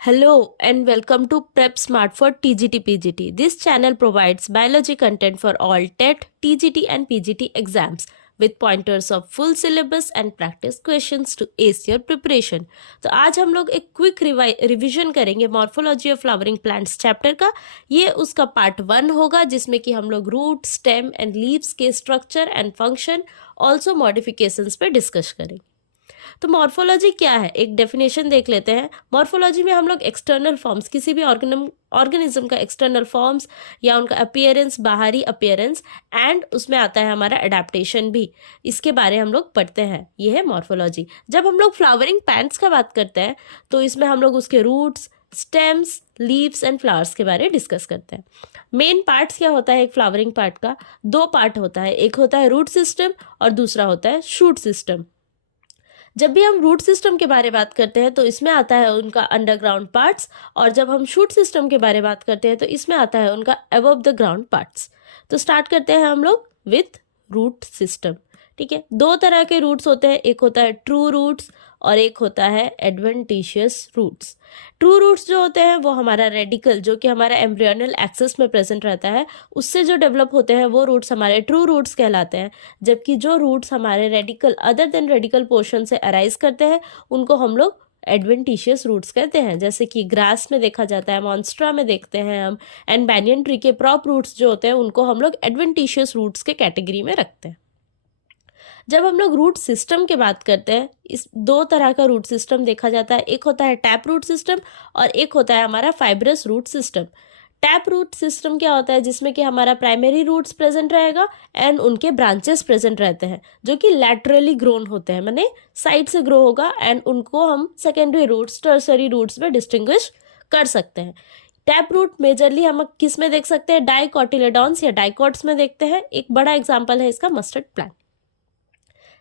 Hello and welcome to Prep Smart for TGT PGT. This channel provides biology content for all TET, TGT and PGT exams with pointers of full syllabus and practice questions to ace your preparation. तो आज हम लोग एक quick revision करेंगे morphology of flowering plants chapter का। ये उसका part 1 होगा जिसमें कि हम लोग रूट, स्टेम एंड लीव्स के structure and function also modifications पे डिस्कस करेंगे। तो मॉर्फोलॉजी क्या है, एक डेफिनेशन देख लेते हैं। मॉर्फोलॉजी में हम लोग एक्सटर्नल फॉर्म्स, किसी भी ऑर्गेनिज्म का एक्सटर्नल फॉर्म्स या उनका अपीयरेंस, बाहरी अपीयरेंस, एंड उसमें आता है हमारा अडेप्टेशन भी, इसके बारे हम लोग पढ़ते हैं। ये है मॉर्फोलॉजी। जब हम लोग फ्लावरिंग प्लांट्स का बात करते हैं तो इसमें हम लोग उसके roots, stems, leaves and flowers के बारे में डिस्कस करते हैं। मेन पार्ट्स क्या होता है एक फ्लावरिंग पार्ट का? 2 पार्ट होता है, एक होता है रूट सिस्टम और दूसरा होता है शूट सिस्टम। जब भी हम रूट सिस्टम के बारे में बात करते हैं तो इसमें आता है उनका अंडरग्राउंड पार्ट्स, और जब हम शूट सिस्टम के बारे में बात करते हैं तो इसमें आता है उनका अबव द ग्राउंड पार्ट्स। तो स्टार्ट करते हैं हम लोग विथ रूट सिस्टम। ठीक है, 2 तरह के रूट्स होते हैं, एक होता है ट्रू रूट्स और एक होता है एडवेंटिशियस रूट्स। ट्रू रूट्स जो होते हैं वो हमारा रेडिकल, जो कि हमारा एम्ब्रियोनल एक्सिस में प्रेजेंट रहता है, उससे जो डेवलप होते हैं वो रूट्स हमारे ट्रू रूट्स कहलाते हैं। जबकि जो रूट्स हमारे radical other than radical portion से अराइज करते हैं उनको हम लोग एडवेंटिशियस रूट्स कहते हैं। जैसे कि ग्रास में देखा जाता है, मॉन्स्ट्रा में देखते हैं हम, एंड बैनियन ट्री के प्रॉप रूट्स जो होते हैं उनको हम लोग एडवेंटिशियस रूट्स के कैटेगरी में रखते हैं। जब हम लोग रूट सिस्टम की बात करते हैं, इस 2 तरह का रूट सिस्टम देखा जाता है, एक होता है टैप रूट सिस्टम और एक होता है हमारा fibrous root system. Tap root system क्या होता है? जिसमें कि हमारा प्राइमरी रूट्स प्रेजेंट रहेगा एंड उनके ब्रांचेस प्रेजेंट रहते हैं जो कि लैटरली ग्रोन होते हैं, माने साइड से ग्रो होगा, एंड उनको हम सेकेंडरी रूट्स, टर्सरी रूट्स में डिस्टिंग्विश कर सकते हैं। टैप रूट मेजरली हम किस में देख सकते हैं? डाइकोटिलेडॉन्स या डाइकॉट्स में देखते हैं। एक बड़ा एग्जाम्पल है इसका मस्टर्ड प्लांट।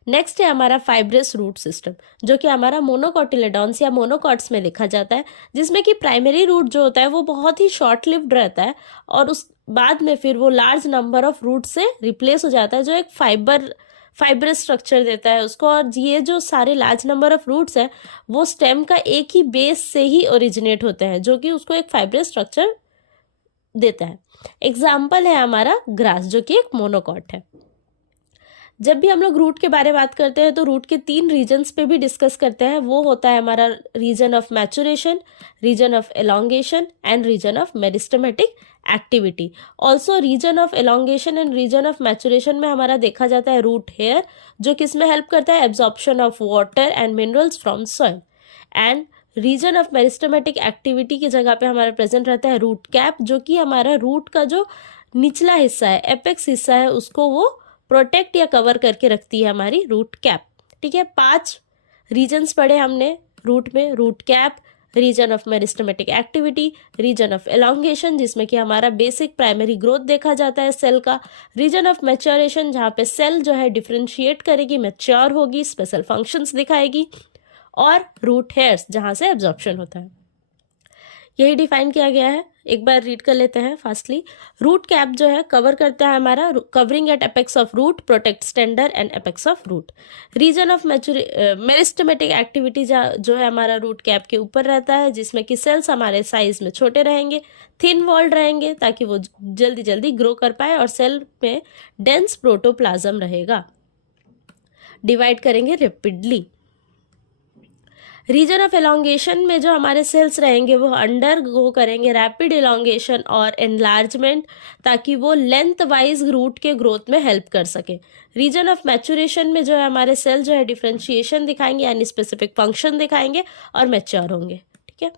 नेक्स्ट है हमारा फाइब्रस रूट सिस्टम, जो कि हमारा मोनोकोटिलेडॉन्स या मोनोकॉट्स में देखा जाता है, जिसमें कि प्राइमरी रूट जो होता है वो बहुत ही शॉर्ट लिव्ड रहता है और उस बाद में फिर वो लार्ज नंबर ऑफ रूट से रिप्लेस हो जाता है, जो एक फाइब्रस स्ट्रक्चर देता है उसको। और ये जो सारे लार्ज नंबर ऑफ रूट्स हैं वो स्टेम का एक ही बेस से ही ओरिजिनेट होते हैं, जो कि उसको एक फाइब्रस स्ट्रक्चर देता है। एग्जाम्पल है हमारा ग्रास, जो कि एक मोनोकॉट है। जब भी हम लोग रूट के बारे में बात करते हैं तो रूट के 3 रीजन्स पे भी डिस्कस करते हैं। वो होता है हमारा region of maturation, region of elongation and region of meristematic activity. Also region of elongation and region of maturation में हमारा देखा जाता है रूट हेयर, जो किसमें हेल्प करता है? Absorption of water and minerals from soil. And region of meristematic activity की जगह पे हमारा प्रेजेंट रहता है रूट कैप, जो कि हमारा रूट का जो निचला हिस्सा है, एपेक्स हिस्सा है, उसको वो प्रोटेक्ट या कवर करके रखती है हमारी रूट कैप। ठीक है, 5 रीजन्स पढ़े हमने रूट में। Root cap, region of meristematic activity, region of elongation जिसमें कि हमारा बेसिक प्राइमरी ग्रोथ देखा जाता है सेल का, रीजन ऑफ मैच्योरेशन जहाँ पे सेल जो है डिफ्रेंशिएट करेगी, मैच्योर होगी, स्पेशल फंक्शंस दिखाएगी, और रूट हेयर्स जहाँ से एब्जॉर्प्शन होता है। यही डिफाइन किया गया है। एक बार रीड कर लेते हैं फास्टली। रूट कैप जो है कवर करता है हमारा covering at apex of root, protect tender and apex of root. Region of meristematic activity जो है हमारा रूट कैप के ऊपर रहता है, जिसमें कि सेल्स हमारे साइज में छोटे रहेंगे, थिन वॉल्ड रहेंगे ताकि वो जल्दी जल्दी ग्रो कर पाए, और सेल में डेंस प्रोटोप्लाज्म रहेगा, डिवाइड करेंगे रेपिडली। रीजन ऑफ एलोंगेशन में जो हमारे सेल्स रहेंगे वो अंडर गो करेंगे रैपिड एलोंगेशन और एनलार्जमेंट, ताकि वो लेंथ वाइज रूट के ग्रोथ में हेल्प कर सके। रीजन ऑफ मैचुरेशन में जो है हमारे सेल जो है डिफ्रेंशिएशन दिखाएंगे, यानी स्पेसिफिक फंक्शन दिखाएंगे और मैच्योर होंगे। ठीक है,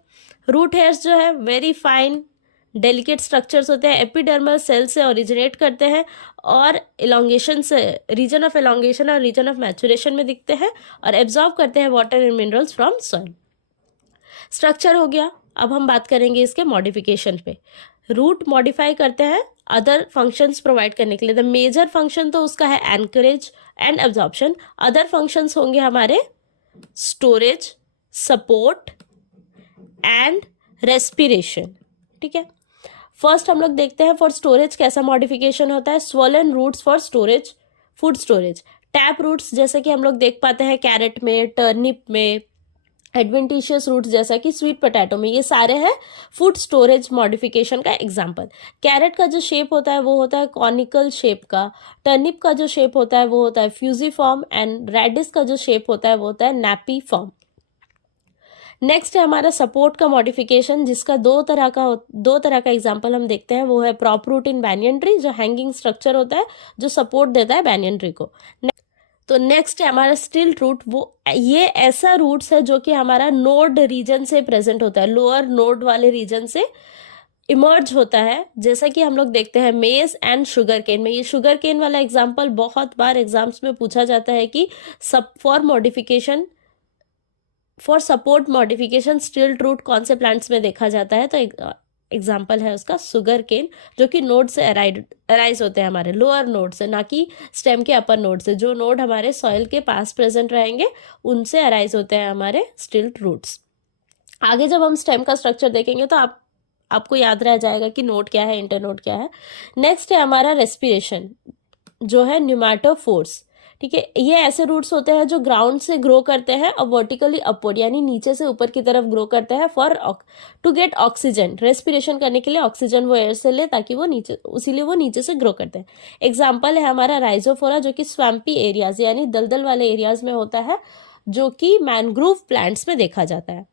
रूट हेयर्स जो है वेरी फाइन डेलिकेट स्ट्रक्चर्स होते हैं, एपिडर्मल सेल से ओरिजिनेट करते हैं और एलोंगेशन से, रीजन ऑफ एलोंगेशन और रीजन ऑफ मैचुरेशन में दिखते हैं और एब्जॉर्ब करते हैं water and minerals from soil. Structure हो गया। अब हम बात करेंगे इसके मॉडिफिकेशन पे। रूट मॉडिफाई करते हैं अदर फंक्शंस प्रोवाइड करने के लिए। द मेजर फंक्शन तो उसका है encourage and absorption. Other functions होंगे हमारे स्टोरेज, सपोर्ट एंड रेस्पिरेशन। ठीक है, फर्स्ट हम लोग देखते हैं फॉर स्टोरेज कैसा मॉडिफिकेशन होता है। Swollen roots for storage, food storage. Tap roots जैसे कि हम लोग देख पाते हैं कैरेट में, टर्निप में, एडवेंटिशियस रूट्स जैसा कि स्वीट पोटैटो में, ये सारे हैं फूड स्टोरेज मॉडिफिकेशन का एग्जांपल। कैरेट का जो शेप होता है वो होता है कॉनिकल शेप का, टर्निप का जो शेप होता है वो होता है फ्यूजीफॉर्म, एंड रेडिश का जो शेप होता है वो होता है नैपी फॉर्म। नेक्स्ट है हमारा सपोर्ट का मॉडिफिकेशन, जिसका दो तरह का एग्जांपल हम देखते हैं, वो है प्रॉप रूट इन बैनियन ट्री, जो हैंगिंग स्ट्रक्चर होता है जो सपोर्ट देता है बैनियन ट्री को। तो नेक्स्ट है हमारा स्टिल्ट रूट, वो ये ऐसा रूट्स है जो कि हमारा नोड रीजन से प्रेजेंट होता है, लोअर नोड वाले रीजन से इमर्ज होता है, जैसा कि हम लोग देखते हैं मेज एंड शुगर केन में। ये शुगर केन वाला एग्जांपल बहुत बार एग्जाम्स में पूछा जाता है कि for support modification stilt root कौन से प्लांट्स में देखा जाता है, तो एग्जाम्पल है उसका शुगर केन, जो कि नोड से अराइज होते हैं हमारे लोअर नोड से, ना कि स्टेम के अपर नोड से। जो नोड हमारे सॉइल के पास प्रेजेंट रहेंगे उनसे अराइज होते हैं हमारे स्टिल्ट रूट्स। आगे जब हम स्टेम का स्ट्रक्चर देखेंगे तो आपको याद रह जाएगा कि नोड क्या है, इंटरनोड क्या है। नेक्स्ट है हमारा रेस्पिरेशन, जो है न्यूमेटोफोर्स। ठीक है, ये ऐसे रूट्स होते हैं जो ग्राउंड से ग्रो करते हैं और वर्टिकली अपवर्ड यानी नीचे से ऊपर की तरफ ग्रो करते हैं for to get oxygen, respiration करने के लिए ऑक्सीजन वो एयर से ले ताकि वो नीचे, उसीलिए वो नीचे से ग्रो करते हैं। एग्जाम्पल है हमारा राइजोफोरा, जो कि स्वैम्पी एरियाज यानी दलदल वाले एरियाज में होता है, जो कि मैनग्रोव प्लांट्स में देखा जाता है।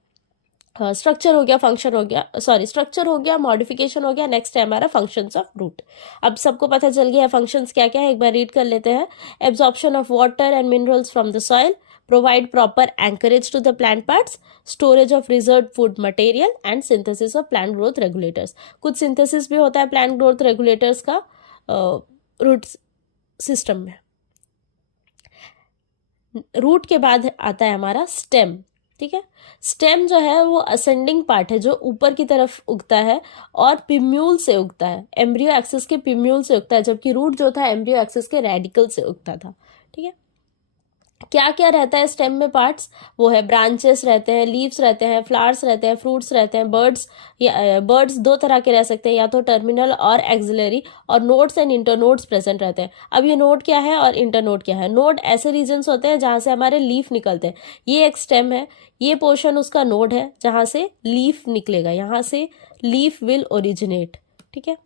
स्ट्रक्चर हो गया, फंक्शन हो गया, सॉरी स्ट्रक्चर हो गया, मॉडिफिकेशन हो गया। नेक्स्ट है हमारा फंक्शंस ऑफ रूट। अब सबको पता चल गया है फंक्शंस क्या क्या है, एक बार रीड कर लेते हैं। Absorption of water and minerals from the soil, provide proper anchorage to the plant parts, storage of reserve food material and synthesis of plant growth regulators. कुछ सिंथेसिस भी होता है प्लांट ग्रोथ रेगुलेटर्स का root system में। Root के बाद आता है हमारा स्टेम। ठीक है, स्टेम जो है वो असेंडिंग पार्ट है, जो ऊपर की तरफ उगता है और पिम्यूल से उगता है, एम्ब्रियो एक्सिस के पिम्यूल से उगता है, जबकि रूट जो था एम्ब्रियो एक्सिस के रेडिकल से उगता था। ठीक है, क्या क्या रहता है स्टेम में पार्ट्स, वो है ब्रांचेस रहते हैं, लीव्स रहते हैं, फ्लावर्स रहते हैं, फ्रूट्स रहते हैं, बर्ड्स दो तरह के रह सकते हैं, या तो टर्मिनल और एक्सिलरी, और नोड्स एंड इंटरनोड्स प्रेजेंट रहते हैं। अब ये नोड क्या है और इंटरनोड क्या है? नोड ऐसे रीजन्स होते हैं जहां से हमारे लीफ निकलते हैं। ये एक स्टेम है, ये पोर्शन उसका नोड है जहां से लीफ निकलेगा, यहां से लीफ विल ओरिजिनेट। ठीक है,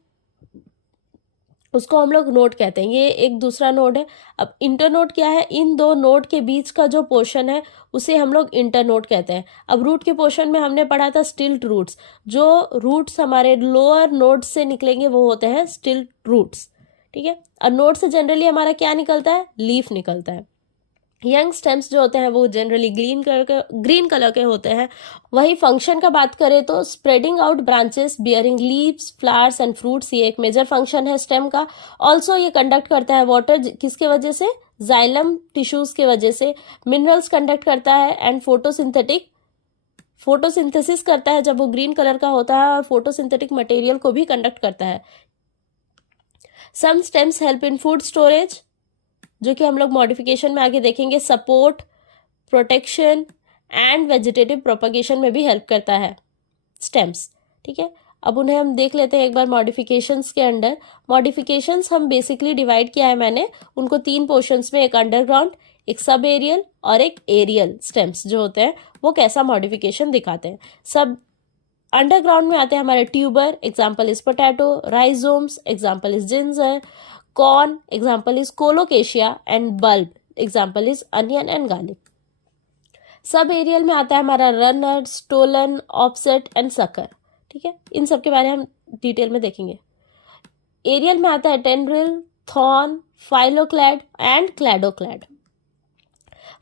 उसको हम लोग नोड कहते हैं, ये एक दूसरा नोड है। अब इंटरनोड क्या है? इन दो नोड के बीच का जो पोर्शन है उसे हम लोग इंटरनोड कहते हैं। अब रूट के पोर्शन में हमने पढ़ा था स्टिल्ट रूट्स, जो रूट्स हमारे लोअर नोड से निकलेंगे वो होते हैं स्टिल्ट रूट्स। ठीक है, और नोड से जनरली हमारा क्या निकलता है? लीफ निकलता है। यंग स्टेम्स जो होते हैं वो जनरली ग्रीन कलर के होते हैं। वही फंक्शन का बात करें तो spreading out branches bearing leaves, flowers and fruits, ये एक मेजर फंक्शन है स्टेम का। ऑल्सो ये कंडक्ट करता है वाटर, किसके वजह से? जाइलम टिश्यूज के वजह से। मिनरल्स कंडक्ट करता है एंड फोटोसिंथेसिस करता है जब वो ग्रीन कलर का होता है, और फोटोसिंथेटिक मटेरियल को भी कंडक्ट करता है। Some stems help in food storage, जो कि हम लोग मॉडिफिकेशन में आगे देखेंगे। Support, protection and vegetative propagation में भी हेल्प करता है स्टेम्स। ठीक है, अब उन्हें हम देख लेते हैं एक बार मॉडिफिकेशंस के अंडर। मॉडिफिकेशंस हम बेसिकली डिवाइड किया है मैंने उनको 3 पोर्शंस में, एक अंडरग्राउंड, एक सब एरियल और एक एरियल स्टेम्स जो होते हैं वो कैसा मॉडिफिकेशन दिखाते हैं। सब अंडरग्राउंड में आते हैं हमारे tuber, example is potato, rhizomes, example is ginger, corn, example is colocasia, and bulb, example is onion and garlic. सब एरियल में आता है हमारा runner, stolon, offset and sucker. ठीक है, इन सब के बारे में हम डिटेल में देखेंगे। एरियल में आता है tendril, thorn, phylloclade and cladode.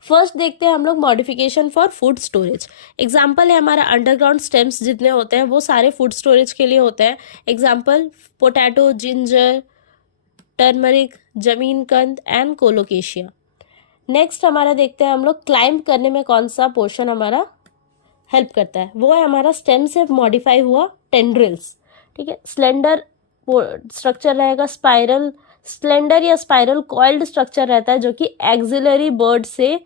First देखते हैं हम लोग modification for food storage. Example है हमारा अंडरग्राउंड स्टेम्स जितने होते हैं वो सारे फूड स्टोरेज के लिए होते हैं। एग्जाम्पल पोटैटो, जिंजर, टर्मरिक, जमीन कंद एंड कोलोकेशिया। नेक्स्ट हमारा देखते हैं हम लोग क्लाइंब करने में कौन सा पोर्शन हमारा हेल्प करता है, वो है हमारा स्टेम से मॉडिफाई हुआ टेंड्रिल्स। ठीक है, स्लेंडर स्ट्रक्चर रहेगा, स्लेंडर या स्पाइरल कॉइल्ड स्ट्रक्चर रहता है जो कि एक्सिलरी बर्ड से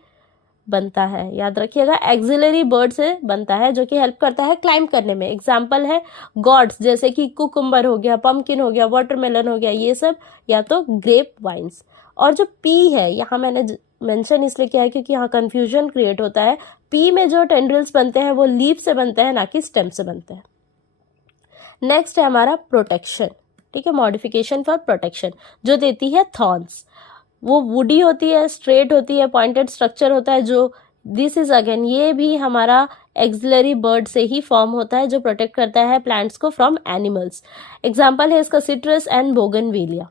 बनता है। याद रखिएगा, एक्सिलरी बर्ड से बनता है जो कि हेल्प करता है क्लाइंब करने में। एग्जाम्पल है गॉड्स, जैसे कि कुकुम्बर हो गया, पम्पकिन हो गया, वाटरमेलन हो गया, ये सब, या तो ग्रेप वाइन्स। और जो पी है, यहाँ मैंने मेंशन इसलिए किया है क्योंकि यहाँ कंफ्यूजन क्रिएट होता है। पी में जो टेंड्रिल्स बनते हैं वो लीफ से बनते हैं, ना कि स्टेम से बनते हैं। नेक्स्ट है हमारा प्रोटेक्शन, ठीक है, मॉडिफिकेशन फॉर प्रोटेक्शन, जो देती है थॉर्न्स। वो वुडी होती है, स्ट्रेट होती है, पॉइंटेड स्ट्रक्चर होता है, जो दिस इज अगेन, ये भी हमारा एक्सिलरी बर्ड से ही फॉर्म होता है, जो प्रोटेक्ट करता है प्लांट्स को फ्रॉम एनिमल्स। एग्जाम्पल है इसका सिट्रस एंड बोगनविलिया।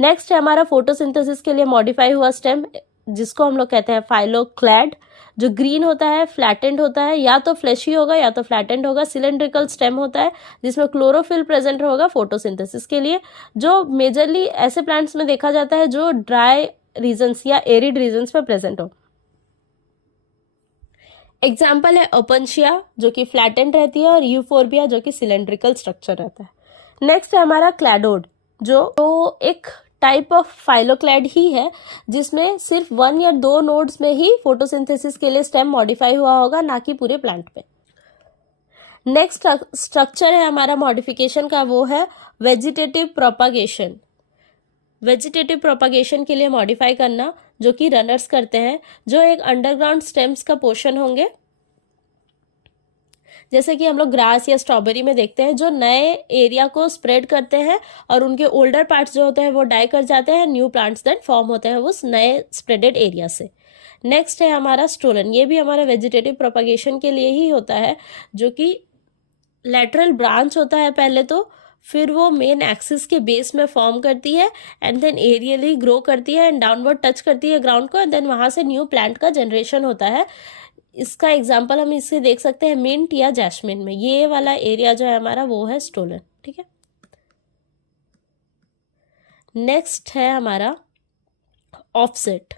नेक्स्ट है हमारा फोटोसिंथेसिस के लिए मॉडिफाई हुआ स्टेम, जिसको हम लोग कहते हैं फाइलोक्लैड, जो ग्रीन होता है, फ्लैटेंड होता है, या तो फ्लैशी होगा या तो फ्लैटेंड होगा, सिलेंड्रिकल स्टेम होता है जिसमें क्लोरोफिल प्रेजेंट होगा फोटोसिंथेसिस के लिए, जो मेजरली ऐसे प्लांट्स में देखा जाता है जो ड्राई रीजन्स या एरिड रीजन्स में प्रेजेंट हो। एग्जाम्पल है ओपनशिया, जो कि फ्लैटेंड रहती है, और यूफोर्बिया, जो कि सिलेंड्रिकल स्ट्रक्चर रहता है। नेक्स्ट है हमारा क्लैडोड, जो एक टाइप ऑफ फाइलोक्लैड ही है, जिसमें सिर्फ 1 या 2 नोड्स में ही फोटोसिंथेसिस के लिए स्टेम मॉडिफाई हुआ होगा, ना कि पूरे प्लांट पे। नेक्स्ट स्ट्रक्चर है हमारा मॉडिफिकेशन का, वो है वेजिटेटिव प्रोपागेशन। वेजिटेटिव प्रोपागेशन के लिए मॉडिफाई करना, जो कि रनर्स करते हैं, जो एक अंडरग्राउंड स्टेम्स का पोर्शन होंगे, जैसे कि हम लोग ग्रास या स्ट्रॉबेरी में देखते हैं, जो नए एरिया को स्प्रेड करते हैं और उनके ओल्डर पार्ट्स जो होते हैं वो डाई कर जाते हैं, न्यू प्लांट्स देन फॉर्म होते हैं उस नए स्प्रेडेड एरिया से। नेक्स्ट है हमारा स्टोलन, ये भी हमारा वेजिटेटिव प्रोपागेशन के लिए ही होता है, जो कि लेटरल ब्रांच होता है पहले तो, फिर वो मेन एक्सिस के बेस में फॉर्म करती है एंड देन एरियली ग्रो करती है एंड डाउनवर्ड टच करती है ग्राउंड को, एंड देन वहां से न्यू प्लांट का जनरेशन होता है। इसका एग्जाम्पल हम इससे देख सकते हैं मिंट या जैस्मिन में। ये वाला एरिया जो है हमारा वो है स्टोलन, ठीक है। नेक्स्ट है हमारा offset,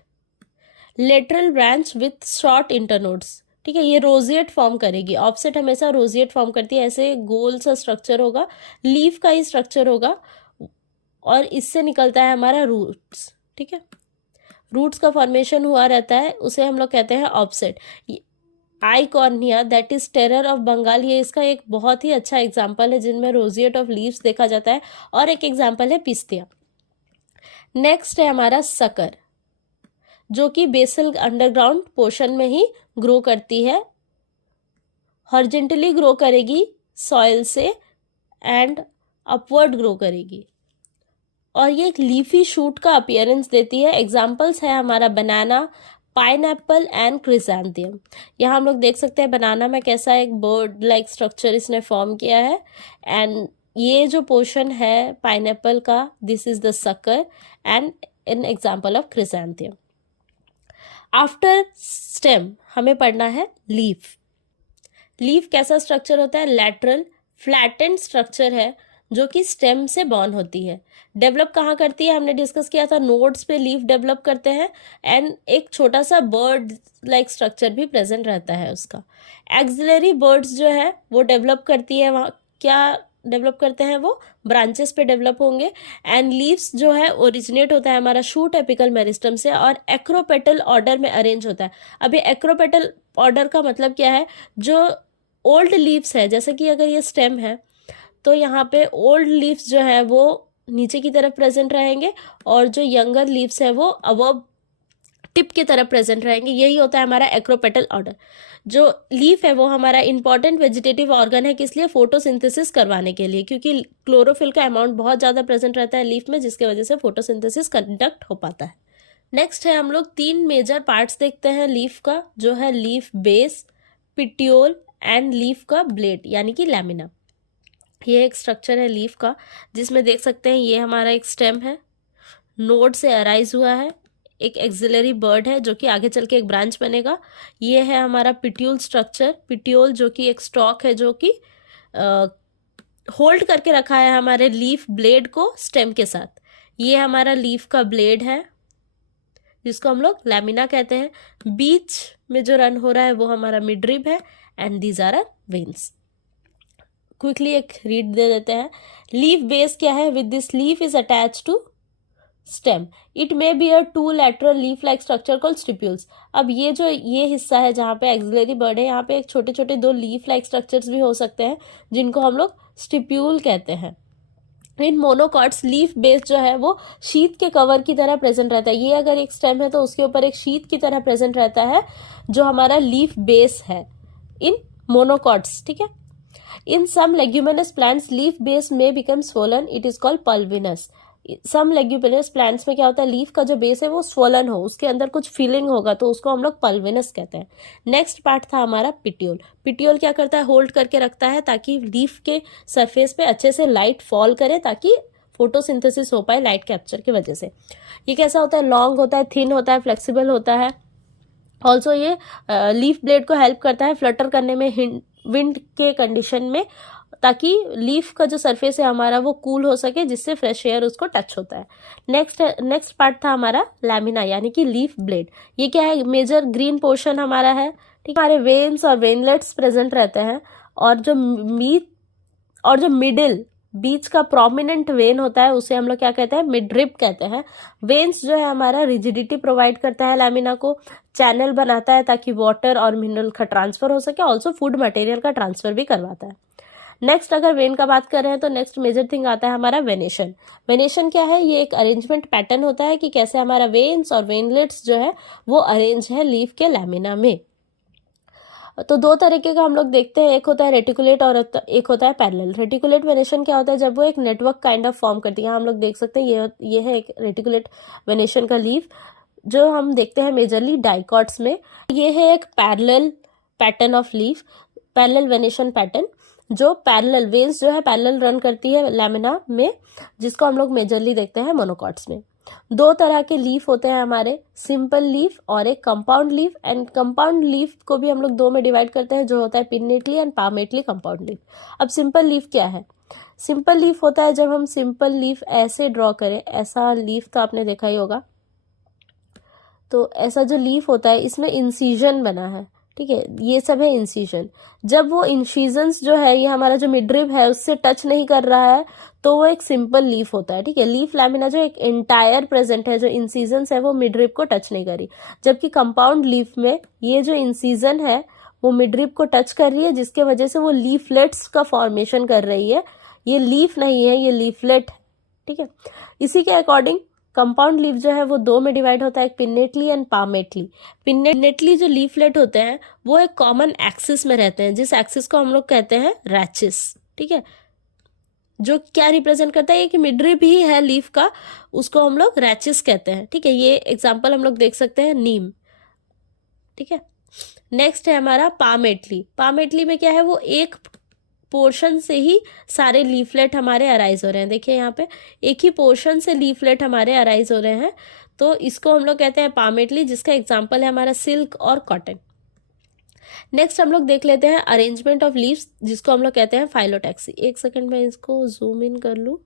lateral branch with short internodes, ठीक है, ये रोजिएट फॉर्म करेगी। ऑफसेट हमेशा रोजिएट फॉर्म करती है, ऐसे गोल सा स्ट्रक्चर होगा, लीफ का ही स्ट्रक्चर होगा, और इससे निकलता है हमारा रूट्स, ठीक है। रूट्स का फॉर्मेशन हुआ रहता है, उसे हम लोग कहते हैं offset. Eichhornia, that is terror of Bengal, ये इसका एक बहुत ही अच्छा एग्जाम्पल है, जिनमें रोजिएट ऑफ लीव्स देखा जाता है, और एक एग्जाम्पल है पिस्तिया। नेक्स्ट है हमारा सकर, जो कि बेसल अंडरग्राउंड पोर्शन में ही ग्रो करती है, हॉरिजॉन्टली ग्रो करेगी सॉइल से एंड अपवर्ड ग्रो करेगी, और ये एक लीफी शूट का अपीयरेंस देती है। एग्जाम्पल्स है हमारा बनाना, पाइनएप्पल एंड क्रिसैंथियम। यहाँ हम लोग देख सकते हैं बनाना में कैसा एक बर्ड लाइक स्ट्रक्चर इसने फॉर्म किया है, एंड ये जो पोर्शन है पाइनएप्पल का, this is the sucker and an example of chrysanthemum. After stem हमें पढ़ना है लीफ। लीफ कैसा स्ट्रक्चर होता है? लैटरल फ्लैटेंड स्ट्रक्चर है, जो कि स्टेम से बॉर्न होती है। डेवलप कहाँ करती है? हमने डिस्कस किया था, नोड्स पे लीफ डेवलप करते हैं, एंड एक छोटा सा बर्ड लाइक स्ट्रक्चर भी प्रेजेंट रहता है उसका। एक्सिलरी बर्ड्स जो है वो डेवलप करती है, वहाँ क्या डेवलप करते हैं? वो ब्रांचेस पे डेवलप होंगे। एंड लीव्स जो है ओरिजिनेट होता है हमारा शूट एपिकल मेरिस्टम से, और एक्रोपेटल ऑर्डर में अरेंज होता है। अभी एक्रोपेटल ऑर्डर का मतलब क्या है? जो ओल्ड लीव्स है, जैसे कि अगर ये स्टेम है तो यहाँ पे ओल्ड लीव्स जो है वो नीचे की तरफ प्रेजेंट रहेंगे, और जो यंगर लीव्स है वो अबव टिप की तरफ प्रेजेंट रहेंगे। यही होता है हमारा एक्रोपेटल ऑर्डर। जो लीफ है वो हमारा इंपॉर्टेंट वेजिटेटिव ऑर्गन है, किस लिए? फोटोसिंथेसिस करवाने के लिए, क्योंकि क्लोरोफिल का अमाउंट बहुत ज़्यादा प्रेजेंट रहता है लीफ में, जिसकी वजह से फोटोसिंथेसिस कंडक्ट हो पाता है। नेक्स्ट है हम लोग 3 मेजर पार्ट्स देखते हैं लीफ का, जो है लीफ बेस, पिट्यूल एंड लीफ का ब्लेड यानी कि लैमिना। ये एक स्ट्रक्चर है लीफ का, जिसमें देख सकते हैं ये हमारा एक स्टेम है, नोड से अराइज हुआ है, एक एक्सिलरी बर्ड है जो कि आगे चल के एक ब्रांच बनेगा। ये है हमारा पिट्यूल स्ट्रक्चर, पिट्यूल जो कि एक स्टॉक है जो कि होल्ड करके रखा है हमारे लीफ ब्लेड को स्टेम के साथ। ये हमारा लीफ का ब्लेड है, जिसको हम लोग लैमिना कहते हैं। बीच में जो रन हो रहा है वो हमारा मिडरिब है, and these are veins. Quickly एक रीड दे देते हैं। लीफ बेस क्या है? With this leaf is attach to stem, it may be a 2 lateral leaf like structure called stipules. अब ये जो ये हिस्सा है जहाँ पे एक्सिलरी बर्ड है, यहाँ पे एक छोटे छोटे 2 लीफ लाइक स्ट्रक्चर्स भी हो सकते हैं, जिनको हम लोग स्टिप्यूल कहते हैं। इन मोनोकॉट्स लीफ बेस जो है वो शीट के कवर की तरह प्रेजेंट रहता है। ये अगर एक स्टेम है तो उसके ऊपर एक शीट की तरह प्रेजेंट रहता है जो हमारा लीफ बेस है इन मोनोकॉट्स, ठीक है। In some leguminous plants leaf base में become swollen, it is called pulvinus. Some leguminous plants में क्या होता है, लीफ का जो बेस है वो स्वोलन हो, उसके अंदर कुछ फीलिंग होगा, तो उसको हम लोग पल्विनस कहते हैं। नेक्स्ट पार्ट था हमारा पिट्यूल। पिट्यूल क्या करता है, होल्ड करके रखता है ताकि लीफ के सरफेस पे अच्छे से लाइट फॉल करे, ताकि फोटोसिंथेसिस हो पाए लाइट कैप्चर की वजह से। ये कैसा होता है, लॉन्ग होता है, थिन होता है, फ्लेक्सिबल होता है। ऑल्सो ये लीफ ब्लेड को हेल्प करता है फ्लटर करने में विंड के कंडीशन में, ताकि लीफ का जो सरफेस है हमारा वो कूल हो सके, जिससे फ्रेश एयर उसको टच होता है। नेक्स्ट पार्ट था हमारा लैमिना यानी कि लीफ ब्लेड। ये क्या है, मेजर ग्रीन पोर्शन हमारा है, ठीक है। हमारे वेन्स और वेनलेट्स प्रेजेंट रहते हैं, और जो मिडिल बीच का प्रोमिनेंट वेन होता है उसे हम लोग क्या कहते हैं, मिडरिप कहते हैं। वेन्स जो है हमारा रिजिडिटी प्रोवाइड करता है लैमिना को, चैनल बनाता है ताकि वाटर और मिनरल का ट्रांसफर हो सके, ऑल्सो फूड मटेरियल का ट्रांसफर भी करवाता है। नेक्स्ट अगर वेन का बात कर रहे हैं तो नेक्स्ट मेजर थिंग आता है हमारा वेनेशन। वेनेशन क्या है, ये एक अरेंजमेंट पैटर्न होता है कि कैसे हमारा वेन्स और वेनलेट्स जो है वो अरेंज है लीफ के लैमिना में। तो दो तरीके का हम लोग देखते हैं, एक होता है रेटिकुलेट और एक होता है पैरेलल। रेटिकुलेट वेनेशन क्या होता है, जब वो एक नेटवर्क काइंड ऑफ फॉर्म करती है। हम लोग देख सकते हैं ये है एक रेटिकुलेट वेनेशन का लीफ, जो हम देखते हैं मेजरली डाइकॉट्स में। ये है एक parallel pattern of leaf, parallel venation pattern, जो पैरेलल वेन्स जो है पैरेलल रन करती है लैमिना में, जिसको हम लोग मेजरली देखते हैं मोनोकॉट्स में। दो तरह के लीफ होते हैं हमारे, सिंपल लीफ और एक compound leaf. And compound leaf को भी हम लोग दो में डिवाइड करते हैं, जो होता है pinnately and palmately compound leaf. अब सिंपल लीफ क्या है, सिंपल लीफ होता है जब हम सिंपल लीफ ऐसे ड्रॉ करें, ऐसा लीफ तो आपने देखा ही होगा। तो ऐसा जो लीफ होता है इसमें इंसिजन बना है, ठीक है, ये सब है इंसिजन। जब वो इंसिजन्स जो है ये हमारा जो मिडरिब है उससे टच नहीं कर रहा है तो वो एक सिंपल लीफ होता है, ठीक है। लीफ लैमिना जो एक एंटायर प्रेजेंट है, जो इंसिजन्स है वो मिडरिब को टच नहीं करी, जबकि कंपाउंड लीफ में ये जो इंसिजन है वो मिडरिब को टच कर रही है, जिसके वजह से वो लीफलेट्स का फॉर्मेशन कर रही है। ये लीफ नहीं है, ये लीफलेट है, ठीक है। इसी के अकॉर्डिंग कंपाउंड लीफ जो है वो दो में डिवाइड होता है, एक पिन्नेटली एंड पामेटली। पिन्नेटली जो लीफलेट होते हैं वो एक कॉमन एक्सिस में रहते हैं, जिस एक्सिस को हम लोग कहते हैं रैचिस, ठीक है। जो क्या रिप्रेजेंट करता है कि मिडरिब ही है लीफ का, उसको हम लोग रैचिस कहते हैं, ठीक है। ये एग्जाम्पल हम लोग देख सकते हैं नीम, ठीक है। नेक्स्ट है हमारा पामेटली। पामेटली में क्या है, वो एक पोर्शन से ही सारे लीफलेट हमारे अराइज हो रहे हैं। देखिए यहाँ पे एक ही पोर्शन से लीफलेट हमारे अराइज हो रहे हैं, तो इसको हम लोग कहते हैं पामेटली, जिसका एग्जाम्पल है हमारा सिल्क और कॉटन। नेक्स्ट हम लोग देख लेते हैं अरेंजमेंट ऑफ लीव्स, जिसको हम लोग कहते हैं फाइलोटैक्सी। एक सेकंड में इसको जूम इन कर लूँ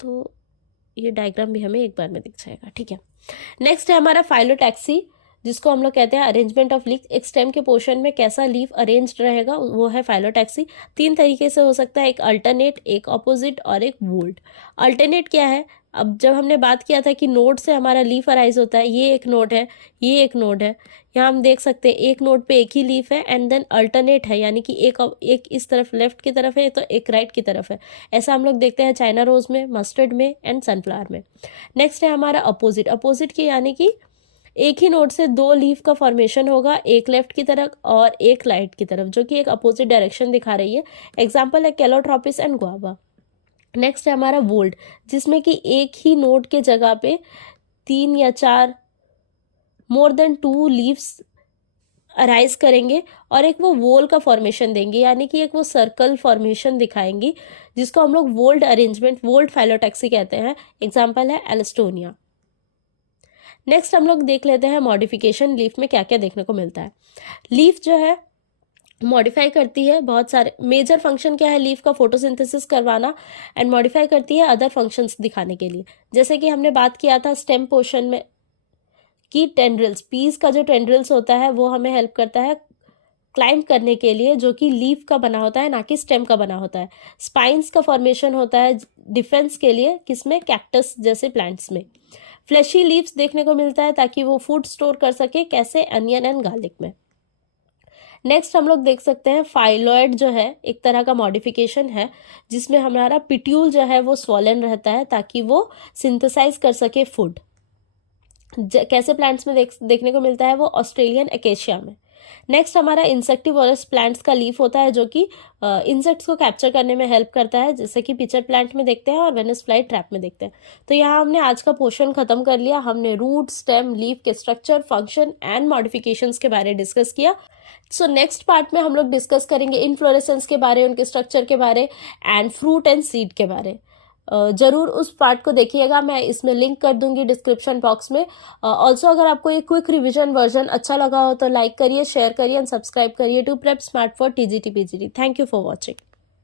तो ये डायग्राम भी हमें एक बार में दिख जाएगा, ठीक है। नेक्स्ट है हमारा फाइलोटैक्सी, जिसको हम लोग कहते हैं अरेंजमेंट ऑफ लीफ। एक स्टेम के पोर्शन में कैसा लीफ अरेंज्ड रहेगा वो है फाइलोटैक्सी। तीन तरीके से हो सकता है, एक अल्टरनेट, एक ऑपोजिट और एक वोल्ड। अल्टरनेट क्या है, अब जब हमने बात किया था कि नोड से हमारा लीफ अराइज होता है, ये एक नोड है, ये एक नोड है, यहाँ हम देख सकते हैं एक नोड पे एक ही लीफ है, एंड देन अल्टरनेट है, यानी कि एक इस तरफ लेफ्ट की तरफ है तो एक राइट की तरफ है। ऐसा हम लोग देखते हैं चाइना रोज में, मस्टर्ड में एंड सनफ्लावर में। नेक्स्ट है हमारा अपोजिट। अपोजिट की यानी कि एक ही नोड से दो लीफ का फॉर्मेशन होगा, एक लेफ्ट की तरफ और एक राइट की तरफ, जो कि एक अपोजिट डायरेक्शन दिखा रही है। एग्जाम्पल है कैलोट्रोपिस एंड गुआवा। नेक्स्ट है हमारा वोल्ड, जिसमें कि एक ही नोड के जगह पे 3 या 4 मोर देन 2 लीव्स अराइज करेंगे और एक वो वोल का फॉर्मेशन देंगे, यानी कि एक वो सर्कल फॉर्मेशन दिखाएंगी, जिसको हम लोग वोल्ड अरेंजमेंट, वोल्ड फाइलोटैक्सी कहते हैं। एग्जाम्पल है एलिस्टोनिया। नेक्स्ट हम लोग देख लेते हैं मॉडिफिकेशन, लीफ में क्या क्या देखने को मिलता है। लीफ जो है मॉडिफाई करती है बहुत सारे, मेजर फंक्शन क्या है लीफ का, फोटोसिंथेसिस करवाना, एंड मॉडिफाई करती है अदर फंक्शंस दिखाने के लिए। जैसे कि हमने बात किया था स्टेम पोर्शन में कि टेंड्रिल्स, पीस का जो टेंड्रिल्स होता है वो हमें हेल्प करता है क्लाइंब करने के लिए, जो कि लीफ का बना होता है ना कि स्टेम का बना होता है। स्पाइन्स का फॉर्मेशन होता है डिफेंस के लिए, किसमें, कैक्टस जैसे प्लांट्स में। फ्लैशी लीव्स देखने को मिलता है ताकि वो फूड स्टोर कर सके, कैसे, अनियन एंड गार्लिक में। नेक्स्ट हम लोग देख सकते हैं फाइलॉइड जो है एक तरह का मॉडिफिकेशन है जिसमें हमारा पिट्यूल जो है वो स्वॉलन रहता है ताकि वो सिंथेसाइज कर सके फूड। कैसे प्लांट्स में देखने को मिलता है वो ऑस्ट्रेलियन एकेशिया में। नेक्स्ट हमारा इंसेक्टिवोरस प्लांट्स का लीफ होता है जो कि इंसेक्ट्स को कैप्चर करने में हेल्प करता है, जैसे कि पिचर प्लांट में देखते हैं और वेनस फ्लाई ट्रैप में देखते हैं। तो यहाँ हमने आज का पोर्शन खत्म कर लिया। हमने रूट, स्टेम, लीफ के स्ट्रक्चर, फंक्शन एंड मॉडिफिकेशंस के बारे में डिस्कस किया। सो नेक्स्ट पार्ट में हम लोग डिस्कस करेंगे इनफ्लोरेसेंस के बारे, उनके स्ट्रक्चर के बारे एंड फ्रूट एंड सीड के बारे। जरूर उस पार्ट को देखिएगा, मैं इसमें लिंक कर दूंगी डिस्क्रिप्शन बॉक्स में। ऑल्सो अगर आपको ये क्विक रिवीजन वर्जन अच्छा लगा हो तो लाइक करिए, शेयर करिए एंड सब्सक्राइब करिए to prep smart for TGT PGT. Thank you for watching.